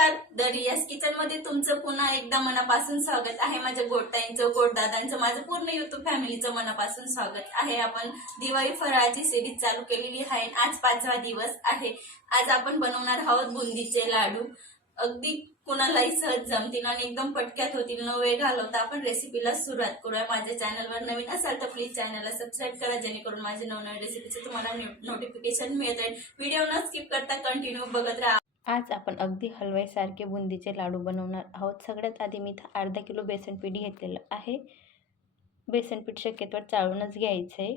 नमस्कार, द रियाज किचन मध्ये तुमचं पुन्हा एकदा मनापासून स्वागत आहे. माझ्या गोडताईंचं, गोडदादांचं, माझं पूर्ण युट्यूब फॅमिलीचं मनापासून स्वागत आहे. आपण दिवाळी फराळाची सिरीज चालू केलेली आहे. आज 5वा दिवस आहे. आज आपण बनवणार आहोत बुंदीचे लाडू. अगदी कुणालाही सहज जमतील आणि एकदम पटक्यात होतील. न वेळ घालवता आपण रेसिपीला सुरुवात करूया. माझ्या चॅनलवर नवीन असाल तर प्लीज चॅनलला सबस्क्राईब करा, जेणेकरून माझे नवनवीन रेसिपीचे तुम्हाला नोटिफिकेशन मिळत राहील. व्हिडिओ न स्किप करता कंटिन्यू बघत राहा. आज आपण अगदी हलव्यासारखे बुंदीचे लाडू बनवणार आहोत. सगळ्यात आधी मी अर्धा किलो बेसन पीठ घेतलेलं आहे. बेसन पीठ शक्यतोवर चाळूनच घ्यायचं आहे.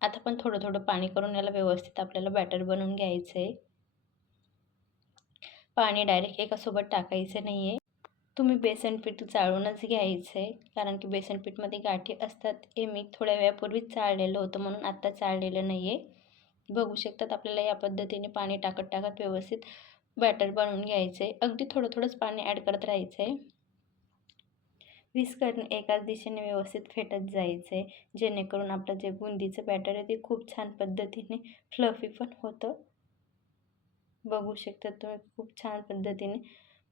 आता आपण थोडं थोडं पाणी करून याला व्यवस्थित आपल्याला बॅटर बनवून घ्यायचं आहे. पाणी डायरेक्ट एकासोबत टाकायचं नाही आहे. तुम्ही बेसन पीठ चाळूनच घ्यायचं आहे, कारण की बेसन पीठमध्ये गाठी असतात. हे मी थोड्या वेळापूर्वीच चाळलेलं होतं, म्हणून आत्ता चाळलेलं नाही आहे. बघू शकतात आपल्याला या पद्धतीने पाणी टाकत व्यवस्थित बॅटर बनवून घ्यायचं आहे. अगदी थोडं थोडंच पाणी ॲड करत राहायचं आहे. विस्करने एकाच दिशेने व्यवस्थित फेटत जायचं आहे, जेणेकरून आपलं जे बुंदीचं बॅटर आहे ते खूप छान पद्धतीने फ्लफी पण होतं. बघू शकता तुम्ही खूप छान पद्धतीने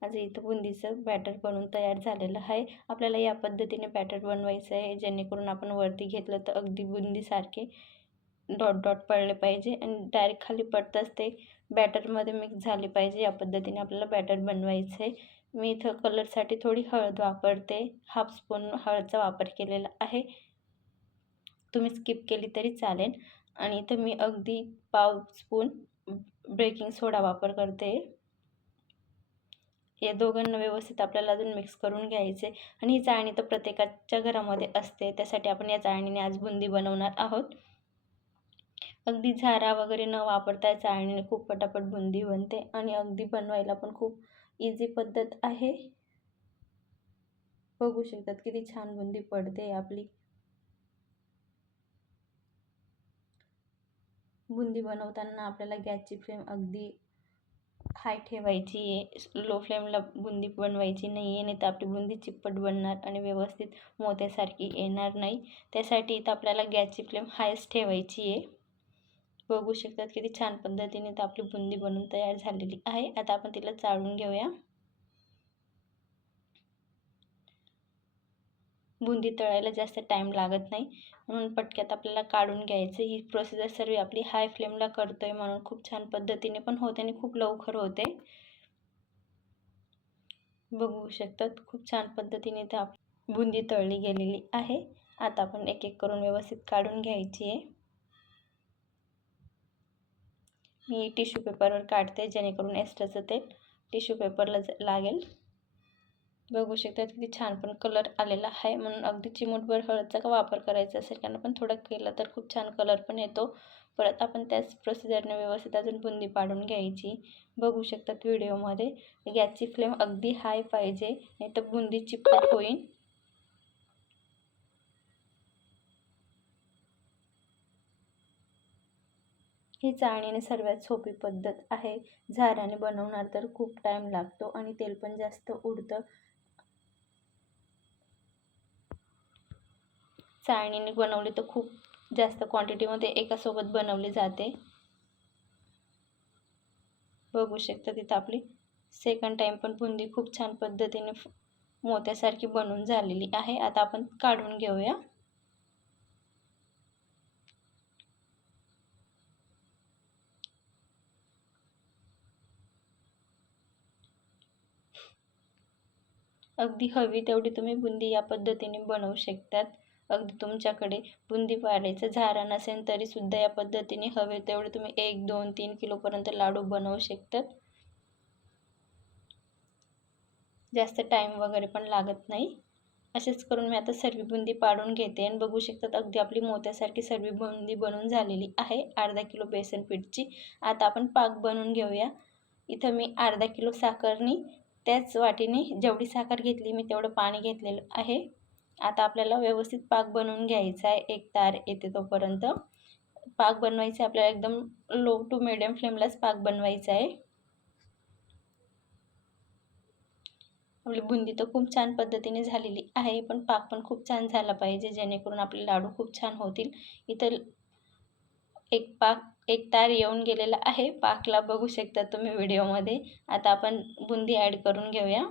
माझं इथं बुंदीचं बॅटर बनवून तयार झालेलं आहे. आपल्याला या पद्धतीने बॅटर बनवायचं आहे, जेणेकरून आपण वरती घेतलं तर अगदी बुंदीसारखे डॉट डॉट पडले पाहिजे आणि डायरेक्ट खाली पडताच ते बॅटरमध्ये मिक्स झाले पाहिजे. या पद्धतीने आपल्याला बॅटर बनवायचं आहे. मी इथं कलरसाठी थोडी हळद वापरते. हाफ स्पून हळदचा वापर केलेला आहे. तुम्ही स्किप केली तरी चालेल. आणि इथं मी अगदी पाव स्पून बेकिंग सोडा वापर करते. या दोघांना व्यवस्थित आपल्याला अजून मिक्स करून घ्यायचे. आणि ही चाळणी तर प्रत्येकाच्या घरामध्ये असते, त्यासाठी आपण या चाळणीने आज बुंदी बनवणार आहोत. अगदी झारा वगैरे न वापरता चाळणीने खूप पटापट बुंदी बनते आणि अगदी बनवायला पण खूप इझी पद्धत आहे. बघू शकतात किती छान बुंदी पडते आपली. बुंदी बनवताना आपल्याला गॅसची फ्लेम अगदी हाय ठेवायची आहे. लो फ्लेमला बुंदी बनवायची नाही आहे, नाही तर आपली बुंदी चिप्पट बनणार आणि व्यवस्थित मोत्यासारखी येणार नाही. त्यासाठी इथं आपल्याला गॅसची फ्लेम हायच ठेवायची आहे. बघू शकतात किती छान पद्धतीने तर आपली बुंदी बनून तयार झालेली आहे. आता आपण तिला चाळून घेऊया. बुंदी तळायला जास्त टाईम लागत नाही, म्हणून पटक्यात आपल्याला काढून घ्यायचं. ही प्रोसिजर सर्व आपली हाय फ्लेमला करतोय, म्हणून खूप छान पद्धतीने पण होते आणि खूप लवकर होते. बघू शकतात खूप छान पद्धतीने तर बुंदी तळली गेलेली आहे. आता आपण एक एक करून व्यवस्थित काढून घ्यायची आहे. मी टिश्यू पेपरवर काढते, जेणेकरून एक्स्ट्राचं तेल टिश्यू पेपरला लागेल. बघू शकतात किती छान पण कलर आलेला आहे. म्हणून अगदी चिमूटभर हळदचा वापर करायचा असेल कारण पण थोडा केला तर खूप छान कलर पण येतो. परत आपण त्याच प्रोसिजरने व्यवस्थित अजून बुंदी पाडून घ्यायची. बघू शकतात व्हिडिओमध्ये गॅसची फ्लेम अगदी हाय पाहिजे, नाही तर बुंदी चिपट होईल. ही चाळणीने सर्वात सोपी पद्धत आहे. झाऱ्याने बनवणार तर खूप टाईम लागतो आणि तेल पण जास्त उडतं. चाळणीने बनवली तर खूप जास्त क्वांटिटीमध्ये एकासोबत बनवली जाते. बघू शकता तिथं आपली सेकंड टाईम पण बुंदी खूप छान पद्धतीने मोत्यासारखी बनवून झालेली आहे. आता आपण काढून घेऊया. अगदी हवी तेवढी तुम्ही बुंदी या पद्धतीने बनवू शकतात. अगदी तुमच्याकडे बुंदी पाडायचं झारा नसेल तरी सुद्धा या पद्धतीने हवे तेवढे तुम्ही 1, 2, 3 किलोपर्यंत लाडू बनवू शकतात. जास्त टाईम वगैरे पण लागत नाही. असेच करून मी आता सर्व बुंदी पाडून घेते आणि बघू शकतात अगदी आपली मोत्यासारखी सर्व बुंदी बनवून झालेली आहे अर्धा किलो बेसन पीठची. आता आपण पाक बनवून घेऊया. इथं मी अर्धा किलो साखरनी त्याच वाटीने जेवढी साखर घेतली मी तेवढं पाणी घेतलेलं आहे. आता आपल्याला व्यवस्थित पाक बनवून घ्यायचा आहे. एक तार येते तोपर्यंत पाक बनवायचा आपल्याला. एकदम लो टू मिडियम फ्लेमलाच पाक बनवायचा आहे. आपली बुंदी तर खूप छान पद्धतीने झालेली आहे, पण पाक पण खूप छान झाला पाहिजे, जेणेकरून आपले लाडू खूप छान होतील. इथं एक तार येऊन गेलेला आहे पाकला, बघू शकता तुम्ही व्हिडिओमध्ये. आता आपण बुंदी ॲड करून घेऊया.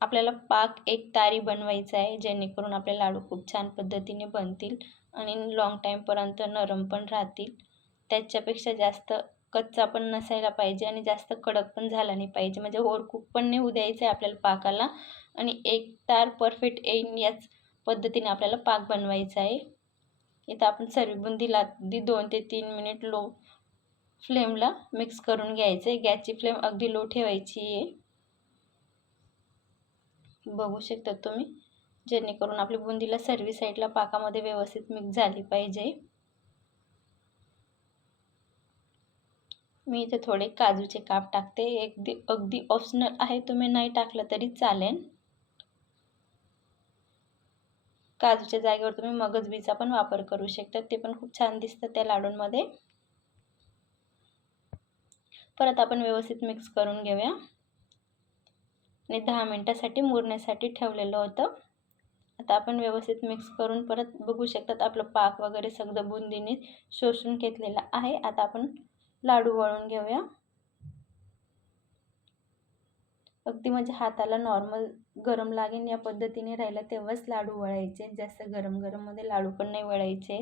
आपल्याला पाक एक तारी बनवायचा आहे, जेणेकरून आपले लाडू खूप छान पद्धतीने बनतील आणि लाँग टाईमपर्यंत नरम पण राहतील. त्याच्यापेक्षा जास्त कच्चा पण नसायला पाहिजे आणि जास्त कडक पण झाला नाही पाहिजे, म्हणजे ओव्हरकुक पण नाही होऊ द्यायचं आहे आपल्याला पाकाला. आणि एक तार परफेक्ट येईन याच पद्धतीने आपल्याला पाक बनवायचा आहे. इथं आपण सर्व बुंदीला अगदी 2 ते 3 मिनिट लो फ्लेमला मिक्स करून घ्यायचं आहे. गॅसची फ्लेम अगदी लो ठेवायची आहे, बघू शकता तुम्ही, जेणेकरून आपली बुंदीला सर्व साईडला पाकामध्ये व्यवस्थित मिक्स झाली पाहिजे. मी इथे थोडे काजूचे काप टाकते, अगदी ऑप्शनल आहे, तुम्ही नाही टाकलं तरी चालेल. काजूच्या जागेवर तुम्ही मगज बीचा पण वापर करू शकता, ते पण खूप छान दिसतं त्या लाडूंमध्ये. परत आपण व्यवस्थित मिक्स करून घेऊया आणि 10 मिनिटासाठी मुरण्यासाठी ठेवलेलं होतं. आता आपण व्यवस्थित मिक्स करून परत बघू शकतात आपलं पाक वगैरे सगळं बुंदीने शोषून घेतलेलं आहे. आता आपण लाडू वळून घेऊया. अगदी म्हणजे हाताला नॉर्मल गरम लागेल या पद्धतीने राहिलं तेव्हाच लाडू वळायचे, जास्त गरम मध्ये लाडू पण नाही वळायचे.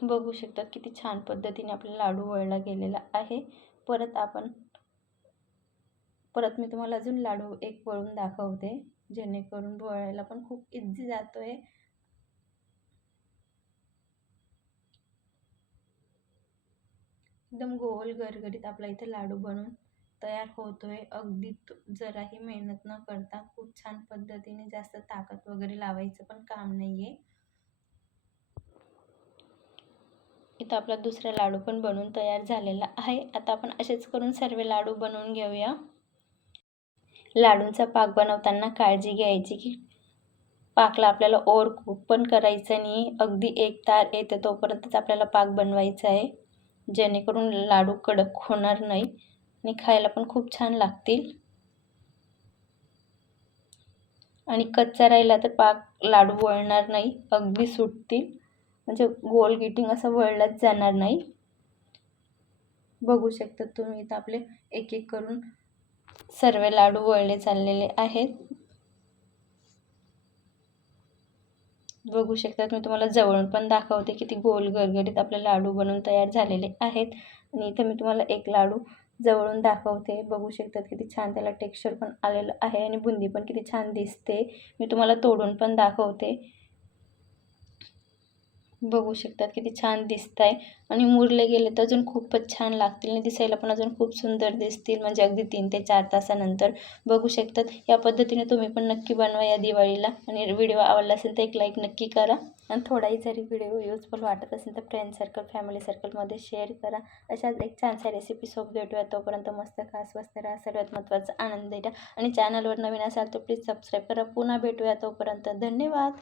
बघू शकता किती छान पद्धतीने आपला लाडू वळला गेलेला आहे. परत मी तुम्हाला अजून लाडू एक वळून दाखवते, जेणेकरून वळायला पण खूप इझी जातोय. एकदम गोल गरगरीत आपला इथे लाडू बनून तयार होतोय. अगदी जराही मेहनत न करता खूप छान पद्धतीने, जास्त ताकद वगैरे लावायचं पण काम नाहीये. इथं आपला दुसरा लाडू पण बनून तयार झालेला आहे. आता आपण असेच करून सर्व लाडू बनवून घेऊया. लाडूंचा पाक बनवताना काळजी घ्यायची की पाकला आपल्याला ओव्हरकुक पण करायचं नाही. अगदी एक तार येते तोपर्यंतच आपल्याला पाक बनवायचा आहे, जेणेकरून लाडू कडक होणार नाही आणि खायला पण खूप छान लागतील. आणि कच्चा राहिला तर पाक लाडू वळणार नाही, अगदी सुटतील, म्हणजे गोल गिटिंग असं वळलाच जाणार नाही. बघू शकता तुम्ही इथं आपले एक एक करून सर्व लाडू वळले चाललेले आहेत. बघू शकता, मी तुम्हाला जवळून पण दाखवते किती गोल गरगरीत आपले लाडू बनवून तयार झालेले आहेत. आणि इथे मी तुम्हाला एक लाडू जवळून दाखवते, बघू शकतात किती छान त्याला टेक्स्चर पण आलेलं आहे आणि बुंदी पण किती छान दिसते. मी तुम्हाला तोडून पण दाखवते, बघू शकतात किती छान दिसत आहे. आणि मुरले गेले तर अजून खूपच छान लागतील आणि दिसायला पण अजून खूप सुंदर दिसतील, म्हणजे अगदी 3 ते 4 तासानंतर. बघू शकतात, या पद्धतीने तुम्ही पण नक्की बनवा या दिवाळीला. आणि व्हिडिओ आवडला असेल तर एक लाईक नक्की करा. आणि थोडाही जरी व्हिडिओ युजफुल वाटत असेल तर फ्रेंड सर्कल, फॅमिली सर्कलमध्ये शेअर करा. अशाच एक छानशा रेसिपी सोबत भेटूया. तोपर्यंत मस्त खा, स्वस्त राहा, सर्वात महत्त्वाचा आनंद द्या. आणि चॅनलवर नवीन असाल तर प्लीज सबस्क्राईब करा. पुन्हा भेटूया, तोपर्यंत धन्यवाद.